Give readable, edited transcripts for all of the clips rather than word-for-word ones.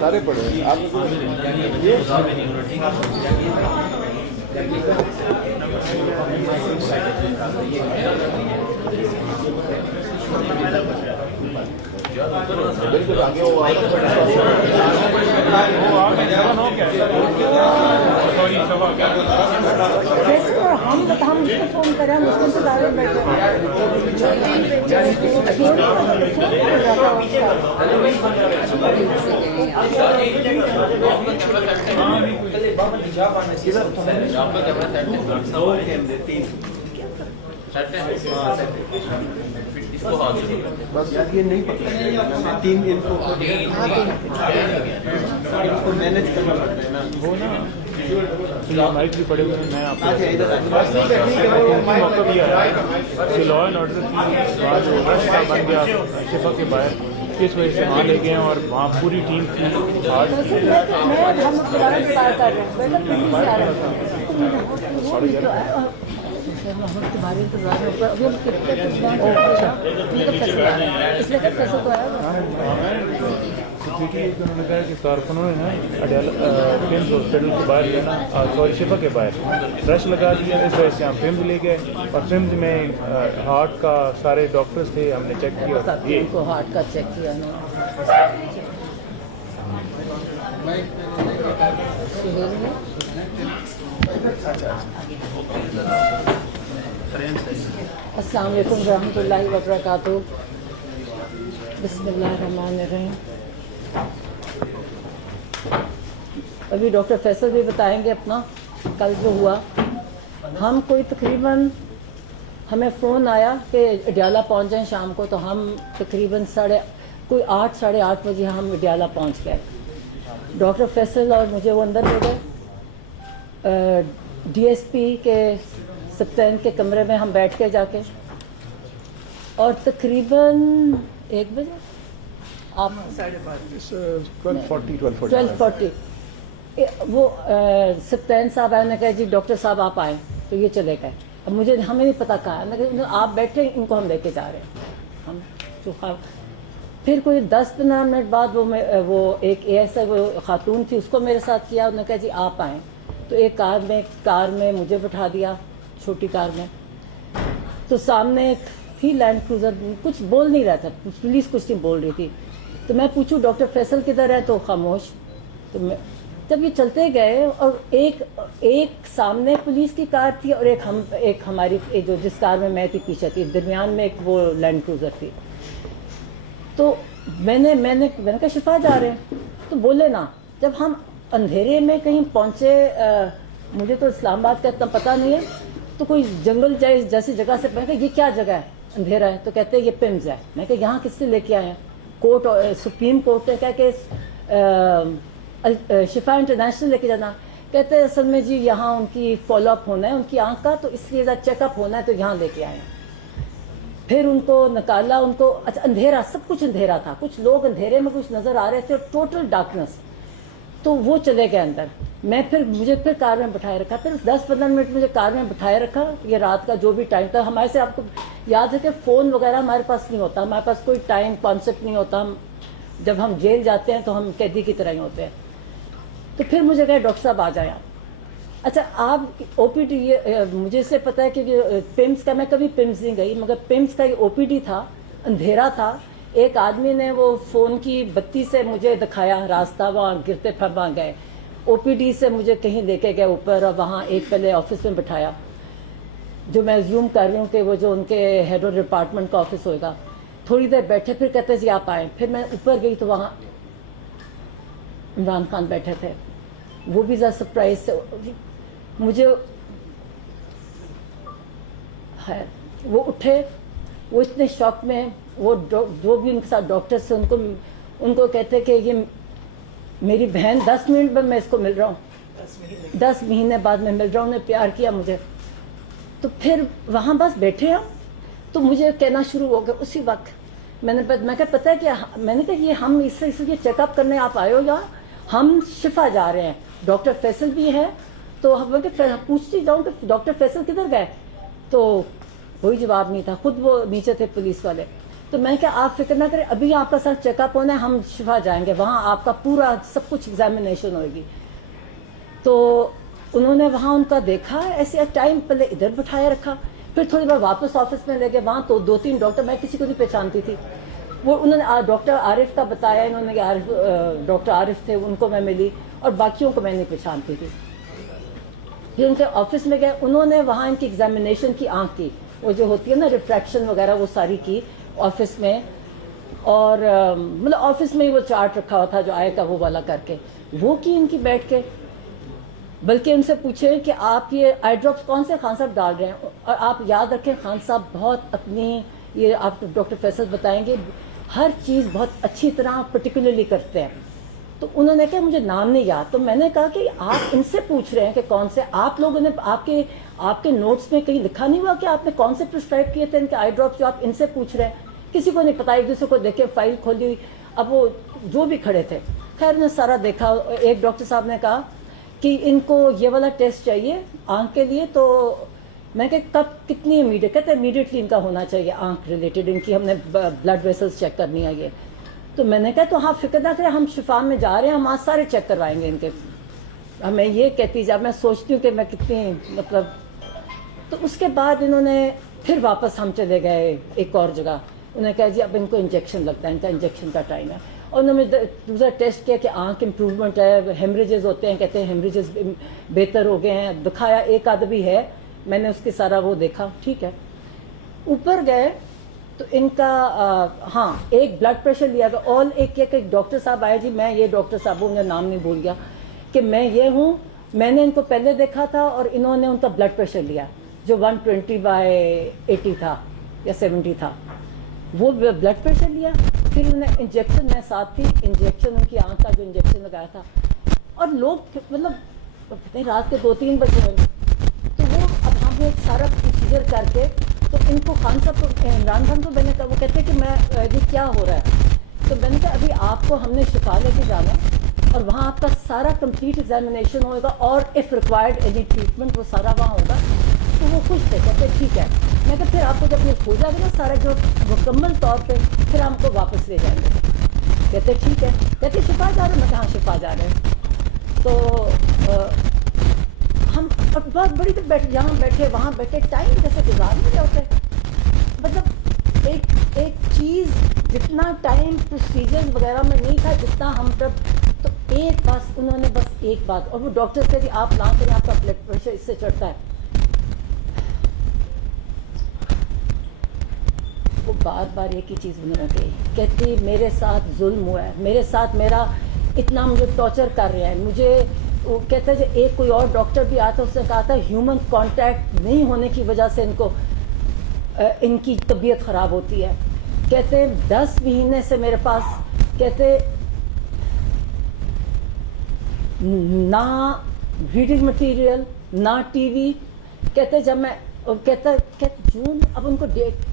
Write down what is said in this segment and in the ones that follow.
سارے پڑے ہیں آپ بالکل آگے وہ ہم اس کو فون کریں ہم اس کو سدھارے بیٹھے بس یار یہ نہیں پکڑا تین ان کو مینج کرنا پڑتا ہے نا وہ نا مائک بھی پڑے ہوئے ہیں میں آپ موقع بھی آیا کہ لا اینڈ آرڈر کی بات رشتہ بن گیا شفا کے باہر اس وجہ سے وہاں لے گئے ہیں اور وہاں پوری ٹیم تھی تمہارے انتظار میں ابھی ہم فیصلہ تو آیا انہوں نے کہا کہ کارکنوں نے نا پمز ہاسپٹل کے باہر جو ہے نا سوری شفا کے باہر رش لگا دیا اس وجہ سے ہم پمز لے گئے اور پمز میں ہارٹ کا سارے ڈاکٹرز تھے ہم نے چیک کیا ان کو ہارٹ کا چیک کیا السلام علیکم ورحمۃ اللہ وبرکاتہ. بسم اللہ الرحمن الرحیم. ابھی ڈاکٹر فیصل بھی بتائیں گے اپنا کل جو ہوا. ہم کوئی تقریباً ہمیں فون آیا کہ اڈیالہ پہنچ جائیں شام کو, تو ہم تقریباً 8:30 بجے ہم اڈیالہ پہنچ گئے. ڈاکٹر فیصل اور مجھے وہ اندر لے گئے ڈی ایس پی کے سپتین کے کمرے میں. ہم بیٹھ کے جا کے اور تقریباً 1 بجے آپ 12:40 وہ سپتین صاحب آئے, نے کہا جی ڈاکٹر صاحب آپ آئیں, تو یہ چلے گئے. اب ہمیں نہیں پتا کہا ہے, آپ بیٹھے ان کو ہم لے کے جا رہے ہیں. ہم پھر کوئی 10-15 منٹ بعد وہ ایک ایسا وہ خاتون تھی, اس کو میرے ساتھ کیا. انہوں نے کہا جی آپ آئیں, تو ایک کار میں مجھے بٹھا دیا, چھوٹی کار میں. تو سامنے ایک تھی لینڈ کروزر, کچھ بول نہیں رہا تھا, پولیس کچھ نہیں بول رہی تھی. تو میں پوچھوں ڈاکٹر فیصل کدھر ہے, تو خاموش. تو جب یہ چلتے گئے اور ایک سامنے پولیس کی کار تھی اور ایک ہماری جو جس کار میں تھی پیچھے تھی, درمیان میں ایک وہ لینڈ کروزر تھی. تو میں نے کہا شفا جا رہے ہیں, تو بولے نا. جب ہم اندھیرے میں کہیں پہنچے, مجھے تو اسلام آباد کا اتنا پتہ نہیں ہے, تو کوئی جنگل جیسی جگہ سے میں کہا یہ کیا جگہ ہے, اندھیرا ہے. تو کہتے ہیں یہ پمز ہے. میں کہا یہاں کس سے لے کے آئے ہیں, کورٹ سپریم کورٹ نے کہا کہ شفا انٹرنیشنل لے کے جانا. کہتے ہیں اصل میں جی یہاں ان کی فالو اپ ہونا ہے ان کی آنکھ کا, تو اس لیے چیک اپ ہونا ہے, تو یہاں لے کے آئے ہیں. پھر ان کو نکالا, ان کو اچھا اندھیرا, سب کچھ اندھیرا تھا, کچھ لوگ اندھیرے میں کچھ نظر آ رہے تھے, اور ٹوٹل ڈارکنس. تو وہ چلے گئے اندر. مجھے پھر کار میں بٹھائے رکھا, پھر 10-15 منٹ مجھے کار میں بٹھائے رکھا. یہ رات کا جو بھی ٹائم تھا, ہمارے سے آپ کو یاد ہے کہ فون وغیرہ ہمارے پاس نہیں ہوتا, ہمارے پاس کوئی ٹائم کانسیپٹ نہیں ہوتا. جب ہم جیل جاتے ہیں تو ہم قیدی کی طرح ہی ہوتے ہیں. تو پھر مجھے کہا ڈاکٹر صاحب آ جائیں آپ. اچھا آپ او پی ڈی, مجھے اس سے پتا ہے کہ پمز کا, میں کبھی پمز نہیں گئی, مگر پمز کا یہ او پی ڈی تھا, اندھیرا تھا. ایک آدمی نے وہ فون کی بتی سے مجھے دکھایا راستہ, وہاں گرتے پھر وہاں گئے. او پی ڈی سے مجھے کہیں لے کے گئے اوپر, اور وہاں ایک پہلے آفس میں بٹھایا, جو میں زوم کر رہی ہوں کہ وہ جو ان کے ہیڈ آف ڈپارٹمنٹ کا آفس ہوگا. تھوڑی دیر بیٹھے, پھر کہتے جی آپ آئیں. پھر میں اوپر گئی تو وہاں عمران خان بیٹھے تھے. وہ بھی ذرا سرپرائز سے مجھے ہے, وہ اٹھے, وہ اتنے شوق میں. وہ جو بھی ان کے ساتھ ڈاکٹرس تھے ان کو کہتے کہ یہ میری بہن, 10 منٹ میں اس کو مل رہا ہوں, 10 مہینے بعد میں مل رہا ہوں. انہیں پیار کیا مجھے. تو پھر وہاں بس بیٹھے ہم, تو مجھے کہنا شروع ہو گیا اسی وقت. میں کہا پتہ ہے کہ میں نے کہا یہ ہم اس لیے چیک اپ کرنے آپ آئے ہو, یا ہم شفا جا رہے ہیں, ڈاکٹر فیصل بھی ہے. تو میں پوچھتی جاؤں کہ ڈاکٹر فیصل کدھر گئے, تو کوئی جواب نہیں تھا. خود وہ نیچے تھے پولیس والے. تو میں کہ آپ فکر نہ کریں, ابھی آپ کا سر چیک اپ ہونا ہے, ہم شفا جائیں گے, وہاں آپ کا پورا سب کچھ ایگزامینیشن ہوئے گی. تو انہوں نے وہاں ان کا دیکھا, ایسے ٹائم پہلے ادھر بٹھایا رکھا, پھر تھوڑی بار واپس آفس میں لے گئے. وہاں تو 2-3 ڈاکٹر, میں کسی کو نہیں پہچانتی تھی, وہ انہوں نے ڈاکٹر عارف کا بتایا, انہوں نے کہ ڈاکٹر عارف تھے, ان کو میں ملی, اور باقیوں کو میں نہیں پہچانتی تھی. پھر ان کے آفس میں گئے, انہوں نے وہاں ان کی ایگزامینیشن کی, آنکھ کی وہ جو ہوتی ہے نا ریفریکشن وغیرہ, وہ ساری کی آفس میں, اور مطلب آفس میں ہی وہ چارٹ رکھا ہوا تھا جو آئے کا وہ والا کر کے, وہ کی ان کی بیٹھ کے. بلکہ ان سے پوچھے کہ آپ یہ آئی ڈراپس کون سے خان صاحب ڈال رہے ہیں, اور آپ یاد رکھیں خان صاحب بہت اپنی, یہ آپ ڈاکٹر فیصل بتائیں گے, ہر چیز بہت اچھی طرح پرٹیکولرلی کرتے ہیں. تو انہوں نے کہا مجھے نام نہیں یاد. تو میں نے کہا کہ آپ ان سے پوچھ رہے ہیں کہ کون سے, آپ لوگوں نے آپ کے نوٹس میں کہیں لکھا نہیں ہوا کہ آپ نے کون سے پرسکرائب کیے تھے ان کے آئی ڈراپس, جو آپ ان سے پوچھ رہے ہیں. کسی کو نہیں پتا, ایک دوسرے کو دیکھے, فائل کھولی ہوئی. اب وہ جو بھی کھڑے تھے, خیر نے سارا دیکھا. ایک ڈاکٹر صاحب نے کہا کہ ان کو یہ والا ٹیسٹ چاہیے آنکھ کے لیے. تو میں کہ کب کتنی امیڈیٹ, کہتے امیڈیٹلی ان کا ہونا چاہیے آنکھ ریلیٹڈ, ان کی ہم نے بلڈ ویسلس چیک کرنی ہے یہ. تو میں نے کہا تو ہاں فکر نہ کریں, ہم شفا میں جا رہے ہیں, ہم آج سارے چیک کروائیں گے ان کے. میں یہ کہتی جب میں سوچتی ہوں کہ میں کتنی مطلب. تو اس کے بعد انہوں نے پھر واپس ہم چلے گئے ایک اور جگہ. انہوں نے کہا جی اب ان کو انجیکشن لگتا ہے, ان کا انجیکشن کا ٹائم ہے. اور انہوں نے دوسرا ٹیسٹ کیا کہ آنکھ امپروومنٹ ہے, ہیمریجز ہوتے ہیں, کہتے ہیں ہیمریجز بہتر ہو گئے ہیں. دکھایا, ایک آدھ بھی ہے, میں نے اس کی سارا وہ دیکھا, ٹھیک ہے. اوپر گئے تو ان کا ہاں ایک بلڈ پریشر لیا گیا. اور ایک ڈاکٹر صاحب آئے, جی میں یہ ڈاکٹر صاحب ہوں, نام نہیں بھول گیا, کہ میں یہ ہوں, میں نے ان کو پہلے دیکھا تھا اور انہوں نے ان کا بلڈ پریشر لیا جو 120/80 تھا یا 70 تھا, وہ بلڈ پریشر لیا. پھر انہوں نے انجیکشن, میں ساتھ تھی, انجیکشن ان کی آنکھ کا جو انجیکشن لگایا تھا. اور لوگ مطلب پتہ نہیں رات کے 2-3 بجے ہوئے. تو وہ اب ہم ایک سارا پروسیجر کر کے, تو ان کو خان صاحب کو, عمران خان کو میں نے کہا, وہ کہتے کہ میں یہ کیا ہو رہا ہے. تو میں نے کہا ابھی آپ کو ہم نے شفا لے کے جانا, اور وہاں آپ کا سارا کمپلیٹ ایگزامینیشن ہوگا, اور اف ریکوائرڈ اینی ٹریٹمنٹ وہ سارا وہاں ہوگا. تو وہ خوش تھے, کہتے ٹھیک ہے. میں کہ پھر آپ کو جب یہ ہو جائے گا نا سارا جو مکمل طور پہ, پھر ہم کو واپس لے جائیں گے. کہتے ٹھیک ہے. کہتے شفا جا رہے ہیں, میں کہاں شفا جا رہے ہیں. تو ہم اب بہت بڑی تو یہاں بیٹھے وہاں بیٹھے, ٹائم جیسے گزار نہیں ہوتے. مطلب ایک چیز جتنا ٹائم پروسیجر وغیرہ میں نہیں تھا جتنا ہم تب. تو ایک بس انہوں نے بس ایک بات, اور وہ ڈاکٹر کہتے آپ نہ کریں, آپ کا بلڈ پریشر اس سے چڑھتا ہے. وہ بار بار ایک ہی چیز بنا کے کہتی میرے ساتھ ظلم ہوا ہے, میرے ساتھ میرا اتنا مجھے ٹارچر کر رہے ہیں. مجھے وہ کہتا ہے جو ایک کوئی اور ڈاکٹر بھی آتا, اس نے کہا تھا ہیومن کانٹیکٹ نہیں ہونے کی وجہ سے ان کو ان کی طبیعت خراب ہوتی ہے. کہتے 10 مہینے سے میرے پاس, کہتے نہ ریڈنگ مٹیریل نہ ٹی وی. کہتے جب میں کہتے جون, اب ان کو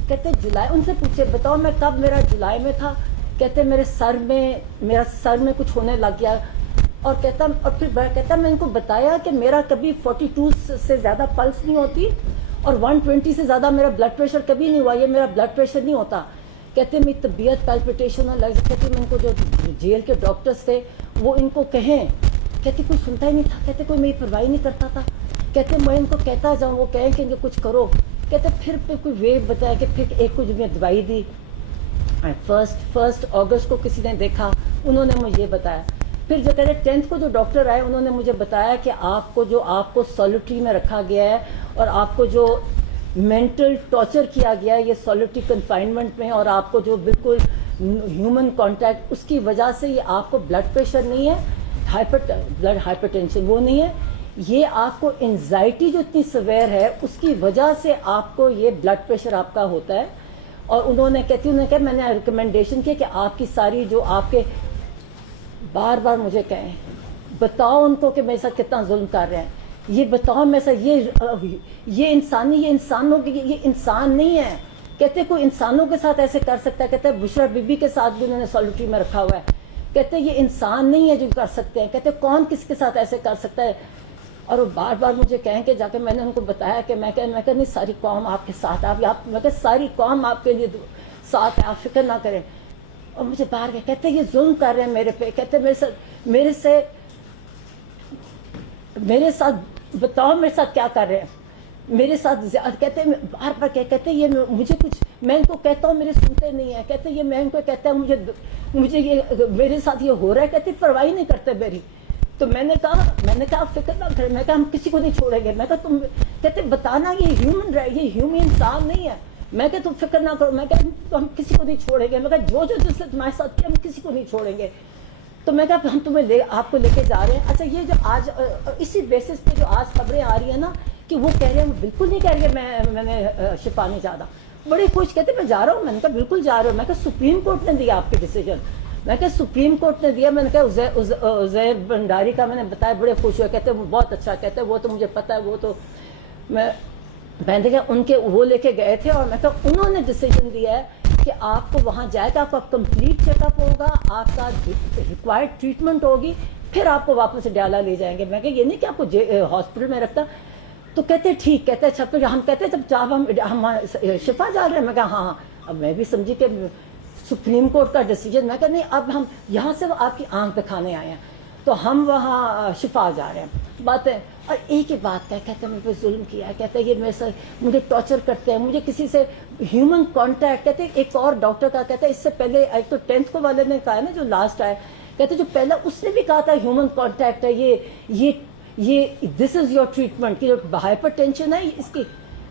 کہتے جولائی, ان سے پوچھے بتاؤ میں کب, میرا جولائی میں تھا. کہتے میرا سر میں کچھ ہونے لگ گیا. اور کہتا, اور پھر کہتا میں ان کو بتایا کہ میرا کبھی 42 سے زیادہ پلس نہیں ہوتی, اور 120 سے زیادہ میرا بلڈ پریشر کبھی نہیں ہوا, یہ میرا بلڈ پریشر نہیں ہوتا. کہتے میری طبیعت پیلپٹیشن اور لگ. کہتے میں ان کو جو جیل کے ڈاکٹرس تھے وہ ان کو کہیں, کہتے کوئی سنتا ہی نہیں تھا, کہتے کوئی میری پرواہی نہیں کرتا تھا. کہتے میں ان کو کہتا جاؤں, وہ کہیں کہ کچھ کرو. کہتے پھر کوئی وے بتایا کہ پھر ایک کچھ میں دوائی دی. 1 اگست کو کسی نے دیکھا, انہوں نے مجھے یہ بتایا. پھر جو کہتے 10th کو جو ڈاکٹر آئے, انہوں نے مجھے بتایا کہ آپ کو سولیٹری میں رکھا گیا ہے, اور آپ کو جو مینٹل ٹارچر کیا گیا ہے یہ سولیٹری کنفائنمنٹ میں, اور آپ کو جو بالکل ہیومن کانٹیکٹ, اس کی وجہ سے یہ آپ کو بلڈ پریشر نہیں ہے, بلڈ ہائپر ٹینشن وہ نہیں ہے, یہ آپ کو انزائٹی جو اتنی سویر ہے اس کی وجہ سے آپ کو یہ بلڈ پریشر آپ کا ہوتا ہے. اور انہوں نے کہا میں نے ریکمنڈیشن کی کہ آپ کی ساری جو آپ کے, بار بار مجھے کہیں بتاؤ ان کو کہ میرے ساتھ کتنا ظلم کر رہے ہیں, یہ بتاؤ میرے ساتھ یہ انسانوں کی, یہ انسان نہیں ہے. کہتے کوئی انسانوں کے ساتھ ایسے کر سکتا ہے. کہتے بشرا بی بی کے ساتھ بھی انہوں نے سولیٹری میں رکھا ہوا ہے. کہتے یہ انسان نہیں ہے جو کر سکتے ہیں. کہتے کون کس کے ساتھ ایسے کر سکتا ہے. اور وہ بار بار مجھے کہیں کہ جا کے میں نے ان کو بتایا کہ میں کہ نہیں ساری قوم آپ کے ساتھ, میں کہ ساری قوم آپ کے لیے, ساتھ ہیں, آپ فکر نہ کریں. اور مجھے باہر کے کہتے یہ ظلم کر رہے ہیں میرے پہ, کہتے میرے ساتھ بتاؤ میرے ساتھ کیا کر رہے ہیں, میرے ساتھ کہتے ہیں بار بار کہتے یہ مجھے کچھ, میں ان کو کہتا ہوں میرے سنتے نہیں ہیں, کہتے یہ میں ان کو کہتا ہوں مجھے یہ میرے ساتھ یہ ہو رہا ہے, کہتے پرواہ نہیں کرتے میری. تو میں نے کہا آپ فکر نہ کریں, میں کہا ہم کسی کو نہیں چھوڑیں گے. میں کہا تم, کہتے بتانا یہ ہیومن انسان نہیں ہے. میں کہ تم فکر نہ کرو, میں کہا ہم کسی کو نہیں چھوڑیں گے. میں کہا جو جس سے تمہارے ساتھ کیا ہم کسی کو نہیں چھوڑیں گے. تو میں کہا ہم تمہیں آپ کو لے کے جا رہے ہیں. اچھا یہ جو آج اسی بیسس پہ جو آج خبریں آ رہی ہیں نا کہ وہ کہہ رہے ہیں, بالکل نہیں کہہ رہے میں نے شفا نہیں چاہتا, بڑے خوش کہتے میں جا رہا ہوں. میں نے کہا بالکل جا رہا ہوں. میں کہا سپریم کورٹ نے دیا آپ کے ڈیسیجن, میں کہا سپریم کورٹ نے دیا. میں نے کہا عزیر بنڈاری کا میں نے بتایا, بڑے خوش ہوئے, کہتے وہ بہت اچھا, کہتے وہ تو مجھے پتا ہے, وہ تو میں نے کہا ان کے وہ لے کے گئے تھے. اور میں کہا انہوں نے ڈیسیجن دیا ہے کہ آپ کو وہاں جائے گا, آپ کا کمپلیٹ چیک اپ ہوگا, آپ کا ریکوائرڈ ٹریٹمنٹ ہوگی, پھر آپ کو واپس ڈیالہ لے جائیں گے. میں کہا یہ نہیں کہ آپ کو ہاسپٹل میں رکھتا. تو کہتے ٹھیک, کہتے اچھا. پھر ہم کہتے جب ہم شفا جا رہے ہیں. میں کہا ہاں. اب میں بھی سمجھی کہ سپریم کورٹ کا ڈیسیجن. میں کہا نہیں, اب ہم یہاں سے آپ کی آنکھ دکھانے آئے ہیں, تو ہم وہاں شفا جا رہے ہیں. باتیں اور ایک ہی بات کہتے مجھ پہ ظلم کیا ہے, کہتے یہ میرے سے مجھے ٹارچر کرتے ہیں, مجھے کسی سے ہیومن کانٹیکٹ. کہتے ایک اور ڈاکٹر کا, کہتے اس سے پہلے ایک تو 10th کو والے نے کہا نا جو لاسٹ آئے, کہتے جو پہلا اس نے بھی کہا تھا ہیومن کانٹیکٹ ہے, یہ دس از یور ٹریٹمنٹ, کی جو ہائپر ٹینشن ہے اس کی,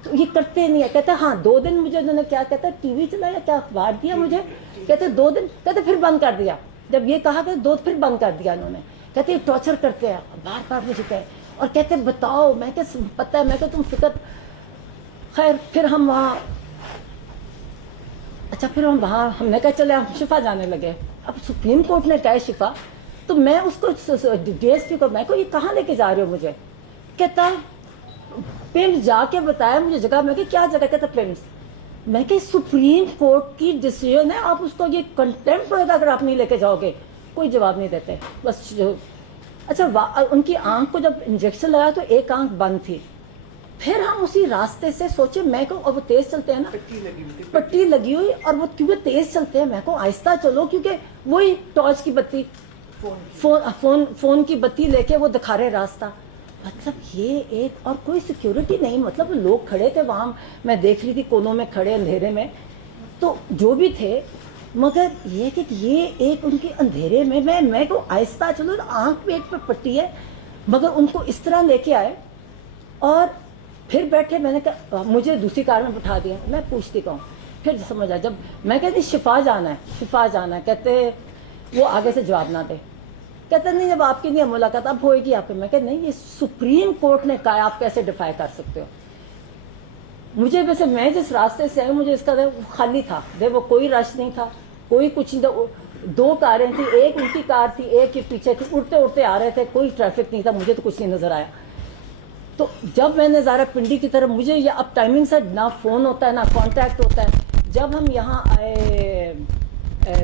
تو یہ کرتے نہیں ہے. کہتے ہاں 2 دن مجھے انہوں نے کیا کہتا ٹی وی چلایا, کیا اخبار دیا مجھے, کہتے 2 دن, کہتے پھر بند کر دیا. جب یہ کہا کہ 2 پھر بند کر دیا انہوں نے. کہتے یہ ٹارچر کرتے ہیں بار بار مجھے کہے, اور کہتے بتاؤ. میں کہ پتہ ہے, میں کہ تم فکر. خیر پھر ہم وہاں, اچھا پھر ہم وہاں, ہم نے کہا چلے ہم شفا جانے لگے. اب سپریم کورٹ نے کہا شفا, تو میں اس کو ڈی ایس پی کو, میں کو یہ کہاں لے کے جا رہے ہو مجھے, کہتا پیمز جا کے بتایا مجھے جگہ. میں کہ کیا جگہ, کہتا پیمز. میں کہ سپریم کورٹ کی ڈیسیژن ہے, آپ اس کو یہ کنٹمپٹ ہوگا اگر آپ نہیں لے کے جاؤ گے. کوئی جواب نہیں دیتے بس. اچھا ان کی آنکھ کو جب انجیکشن لگایا تو ایک آنکھ بند تھی. پھر ہم اسی راستے سے سوچے, میں کو, اور وہ تیز چلتے ہیں نا, پٹی لگی ہوئی, اور وہ کیونکہ تیز چلتے ہیں, میں کو آہستہ چلو, کیونکہ وہی ٹارچ کی بتی, فون کی بتی لے کے وہ دکھا رہے راستہ. مطلب یہ ایک, اور کوئی سیکیورٹی نہیں, مطلب لوگ کھڑے تھے وہاں, میں دیکھ رہی تھی کونوں میں کھڑے اندھیرے میں, تو جو بھی تھے, مگر یہ کہ یہ ایک ان کے اندھیرے میں کو آہستہ چلو, آنکھ پہ ایک پہ پٹی ہے, مگر ان کو اس طرح لے کے آئے اور پھر بیٹھے. میں نے کہا مجھے دوسری کار میں بٹھا دیا. میں پوچھتی کہوں, پھر سمجھا جب میں کہتی شفا جانا ہے, کہتے وہ آگے سے جواب نہ دے, کہتے نہیں جب آپ کی نہیں ملاقات اب ہوئے گی آپ کی. میں کہتے نہیں, یہ سپریم کورٹ نے کہا, آپ کیسے ڈیفائی کر سکتے ہو. مجھے ویسے, میں جس راستے سے آئی مجھے اس کا خالی تھا, وہ کوئی رش نہیں تھا, کوئی کچھ نہیں تھا. 2 کاریں تھیں, ایک ان کی کار تھی, ایک کے پیچھے تھی, اڑتے آ رہے تھے, کوئی ٹریفک نہیں تھا. مجھے تو کچھ نہیں نظر آیا. تو جب میں نے ظاہر پنڈی کی طرف, مجھے یہ اب ٹائمنگ سے نہ فون ہوتا ہے نہ کانٹیکٹ ہوتا ہے. جب ہم یہاں آئے,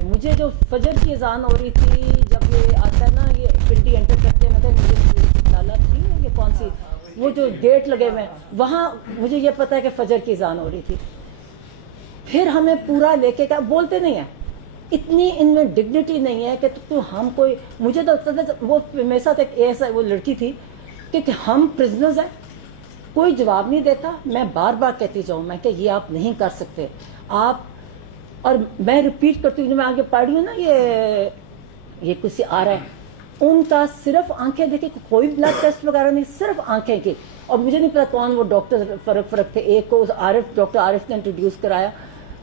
مجھے جو فجر کی اذان ہو رہی تھی, جب یہ آتا ہے نا, یہ پنڈی انٹر کرتے ہیں, مطلب مجھے لالا تھی یہ کون سی, وہ جو گیٹ لگے ہوئے ہیں وہاں, مجھے یہ پتا ہے کہ فجر کی اذان ہو رہی تھی. پھر ہمیں پورا لے کے, بولتے نہیں ہیں, اتنی ان میں ڈگنیٹی نہیں ہے کہ تو ہم کوئی, مجھے تو وہ میرے ساتھ ایک ایسا وہ لڑکی تھی کہ ہم پرزنرز ہیں, کوئی جواب نہیں دیتا. میں بار بار کہتی جاؤں, میں کہ یہ آپ نہیں کر سکتے آپ, اور میں ریپیٹ کرتی ہوں, جو میں آگے پڑھ رہی ہوں نا, یہ کچھ آ رہا ہے, ان کا صرف آنکھیں دیکھیں, کوئی بلڈ ٹیسٹ وغیرہ نہیں, صرف آنکھیں کی. اور مجھے نہیں پتا کون وہ ڈاکٹر فرق تھے, ایک کو ڈاکٹر عارف نے انٹروڈیوس کرایا,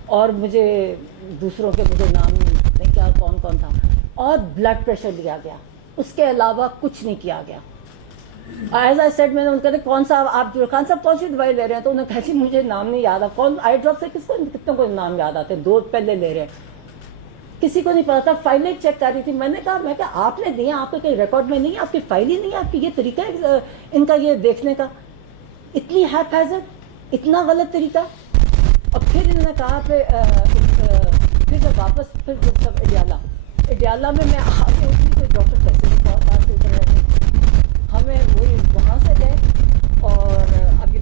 اور مجھے دوسروں کے مجھے نام نہیں کیا کون تھا, اور بلڈ پریشر لیا گیا, اس کے علاوہ کچھ نہیں کیا گیا. ایز آئی سیڈ, میں نے ان کو کہا کون سا آپ خان صاحب کون سی دوائی لے رہے ہیں, تو انہوں نے کہا جی مجھے نام نہیں یاد, کون آئی ڈراپ سے کتنے کو نام یاد آتے, 2 پہلے لے رہے ہیں, کسی کو نہیں پتا تھا. فائلیں چیک کر رہی تھی, میں نے کہا آپ نے دیا, آپ کے کوئی ریکارڈ میں نہیں ہے, آپ کی فائل ہی نہیں ہے, آپ کی یہ طریقہ ہے ان کا یہ دیکھنے کا, اتنی ہیپ ہیزڈ, اتنا غلط طریقہ. اور پھر انہوں نے کہا پھر جب واپس پھر سب اڈیالہ میں آگے اٹھی, کوئی ڈاکٹر کیسے بھی بہت آج ادھر رہتے, ہمیں وہی وہاں سے گئے. اور اب یہ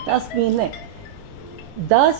10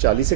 40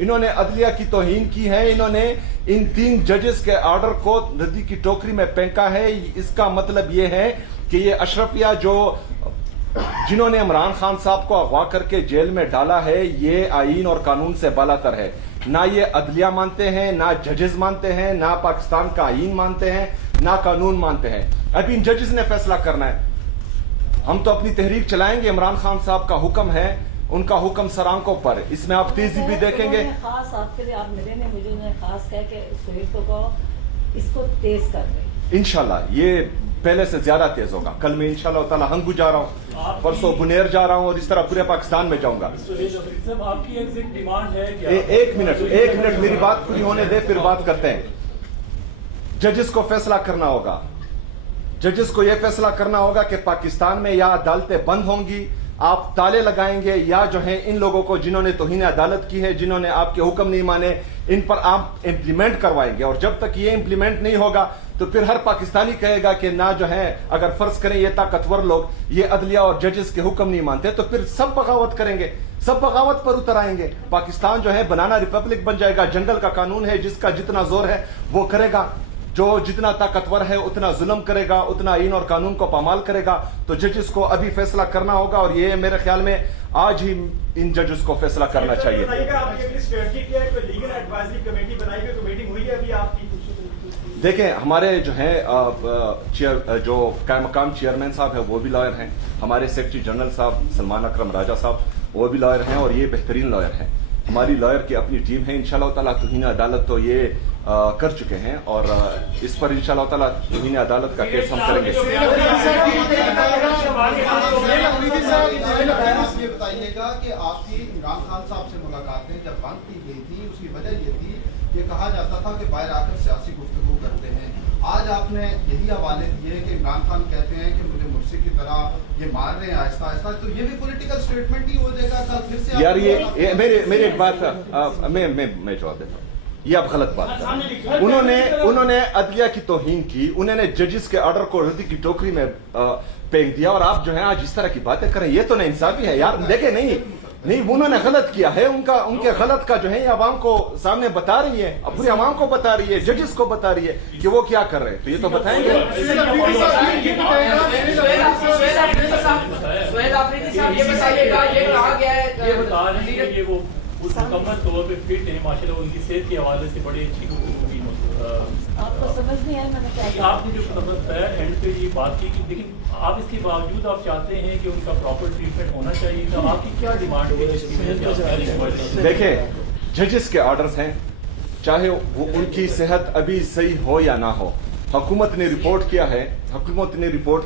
انہوں نے عدلیہ کی توہین کی ہے, انہوں نے ان 3 ججز کے آرڈر کو ردی کی ٹوکری میں پھینکا ہے. اس کا مطلب یہ ہے کہ یہ اشرفیہ جنہوں نے عمران خان صاحب کو اغوا کر کے جیل میں ڈالا ہے, یہ آئین اور قانون سے بالا تر ہے. نہ یہ عدلیہ مانتے ہیں, نہ ججز مانتے ہیں, نہ پاکستان کا آئین مانتے ہیں, نہ قانون مانتے ہیں. اب ان ججز نے فیصلہ کرنا ہے. ہم تو اپنی تحریک چلائیں گے, عمران خان صاحب کا حکم ہے, ان کا حکم سر آنکھوں پر. اس میں آپ تیزی بھی دیکھیں گے. خاص آپ کے لیے آپ ملے نے مجھے انہوں نے خاص کہا کہ سہیل کو اس کو تیز کر دیں. انشاءاللہ یہ پہلے سے زیادہ تیز ہوگا. کل میں انشاءاللہ تعالی ہنگو جا رہا ہوں, پرسوں بنیر جا رہا ہوں, اور اس طرح پورے پاکستان میں جاؤں گا. آپ کی ایگزیکٹ ڈیمانڈ ہے کہ ایک منٹ میری بات پوری ہونے دے, پھر بات کرتے ہیں. ججز کو فیصلہ کرنا ہوگا. ججز کو یہ فیصلہ کرنا ہوگا کہ پاکستان میں یا عدالتیں بند ہوں گی, آپ تالے لگائیں گے, یا جو ہیں ان لوگوں کو جنہوں نے توہین عدالت کی ہے, جنہوں نے آپ کے حکم نہیں مانے, ان پر آپ امپلیمنٹ کروائیں گے. اور جب تک یہ امپلیمنٹ نہیں ہوگا تو پھر ہر پاکستانی کہے گا کہ نہ جو ہے, اگر فرض کریں یہ طاقتور لوگ یہ عدلیہ اور ججز کے حکم نہیں مانتے, تو پھر سب بغاوت کریں گے, سب بغاوت پر اتر آئیں گے. پاکستان جو ہے بنانا ریپبلک بن جائے گا. جنگل کا قانون ہے, جس کا جتنا زور ہے وہ کرے گا. جو جتنا طاقتور ہے اتنا ظلم کرے گا, اتنا آئین اور قانون کو پامال کرے گا. تو ججز کو ابھی فیصلہ کرنا ہوگا, اور یہ میرے خیال میں آج ہی ان ججز کو فیصلہ کرنا چاہیے. دیکھیں ہمارے جو ہیں جو قائم مقام چیئرمین صاحب ہیں وہ بھی لائر ہیں, ہمارے سیکرٹری جنرل صاحب سلمان اکرم راجہ صاحب وہ بھی لائر ہیں, اور یہ بہترین لائر ہیں. ہماری لائر کی اپنی ٹیم ہے. انشاءاللہ تعالیٰ توہین عدالت تو یہ کر چکے ہیں, اور اس پر انشاءاللہ تعالیٰ توہین عدالت کا کیس ہم کریں گے. یہ بتائیے گا کہ آپ کی عمران خان صاحب سے ملاقاتیں جب بند کی گئی تھی, اس کی وجہ یہ تھی, یہ کہا جاتا تھا کہ باہر آ کر سیاسی گفتگو کرتے ہیں. آج آپ نے یہی حوالے دیے کہ عمران خان کہتے ہیں کہ مجھے مرسی کی طرح یہ مار رہے ہیں آہستہ آہستہ, تو یہ بھی پولیٹیکل سٹیٹمنٹ ہی ہو جائے گا کل پھر سے. یار یہ میری ایک بات میں جواب دیتا ہوں, یہ اب غلط بات ہے. انہوں نے عدلیہ کی توہین کی, انہوں نے ججز کے آرڈر کو ردی کی ٹوکری میں پھینک دیا, اور آپ جو ہیں آج اس طرح کی باتیں کریں, یہ تو نا انصافی ہے یار. دیکھیں نہیں انہوں نے غلط کیا ہے, ان کے غلط کا جو ہے عوام کو سامنے بتا رہی ہے, پوری عوام کو بتا رہی ہے, ججز کو بتا رہی ہے کہ وہ کیا کر رہے ہیں, تو یہ تو بتائیں گے. مکمل طور پہ فٹ ہیں ماشاء اللہ, ان کی صحت کے حوالے سے بڑی اچھی گفتگو. آپ کو سمجھ نہیں آیا میں نے کیا آپ نے جو مطلب اینڈ پہ یہ بات کی کہ لیکن آپ اس کے باوجود آپ چاہتے ہیں کہ ان کا پراپر ٹریٹمنٹ ہونا چاہیے, تو آپ کی کیا ڈیمانڈ ہے؟ دیکھیں ججز کے آرڈرز ہیں, چاہے وہ ان کی صحت ابھی صحیح ہو یا نہ ہو. حکومت نے رپورٹ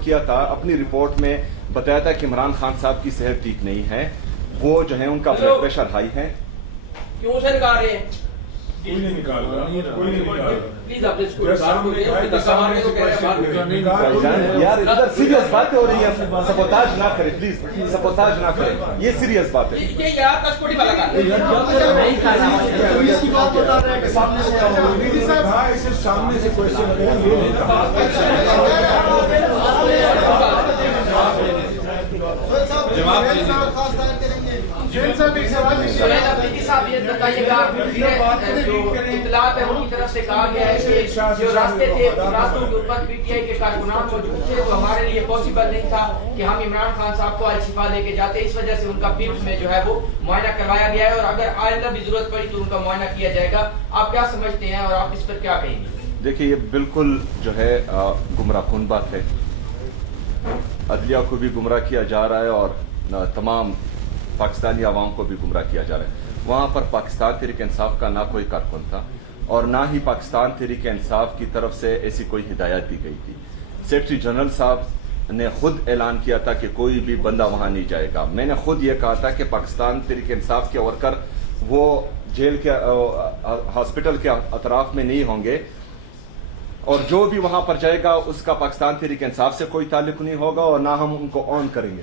کیا تھا, اپنی رپورٹ میں بتایا تھا کہ عمران خان صاحب کی صحت ٹھیک نہیں ہے, وہ جو ہے ان کا بلڈ پریشر ہائی ہے. کیوں سے نکال رہے ہیں؟ کوئی نہیں نکال رہا. پلیز آپ یار ادھر سیریس باتیں ہو رہی ہیں, سبوتاج نہ کریں پلیز, سبوتاج نہ کریں, یہ سیریس بات ہے. سامنے سے صاحب یہ بتائیے گا, اطلاعات ہے ان کی طرف سے کہا گیا ہے کہ جو راستے تھے راستوں کے اوپر پی ٹی آئی کے کارکنان موجود تھے, تو ہمارے لیے پاسبل نہیں تھا کہ ہم عمران خان صاحب کو الشفا لے کے جاتے, اس وجہ سے ان کا پنڈ میں جو ہے وہ معائنہ کروایا گیا ہے, اور اگر آئندہ بھی ضرورت پڑی تو ان کا معائنہ کیا جائے گا. آپ کیا سمجھتے ہیں اور آپ اس پر کیا کہیں گے؟ دیکھیے یہ بالکل جو ہے گمراہ کن بات ہے. عدلیہ کو بھی گمراہ کیا جا رہا ہے, اور تمام پاکستانی عوام کو بھی گمراہ کیا جا رہا ہے. وہاں پر پاکستان تحریک انصاف کا نہ کوئی کارکن تھا, اور نہ ہی پاکستان تحریک انصاف کی طرف سے ایسی کوئی ہدایت دی گئی تھی. سیکرٹری جنرل صاحب نے خود اعلان کیا تھا کہ کوئی بھی بندہ وہاں نہیں جائے گا. میں نے خود یہ کہا تھا کہ پاکستان تحریک انصاف کے ورکر وہ جیل کے ہاسپٹل کے اطراف میں نہیں ہوں گے, اور جو بھی وہاں پر جائے گا اس کا پاکستان تحریک انصاف سے کوئی تعلق نہیں ہوگا, اور نہ ہم ان کو آن کریں گے.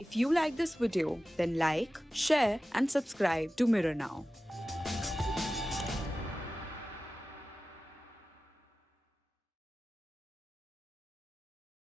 If you like this video, then like, share and subscribe to Mirror Now.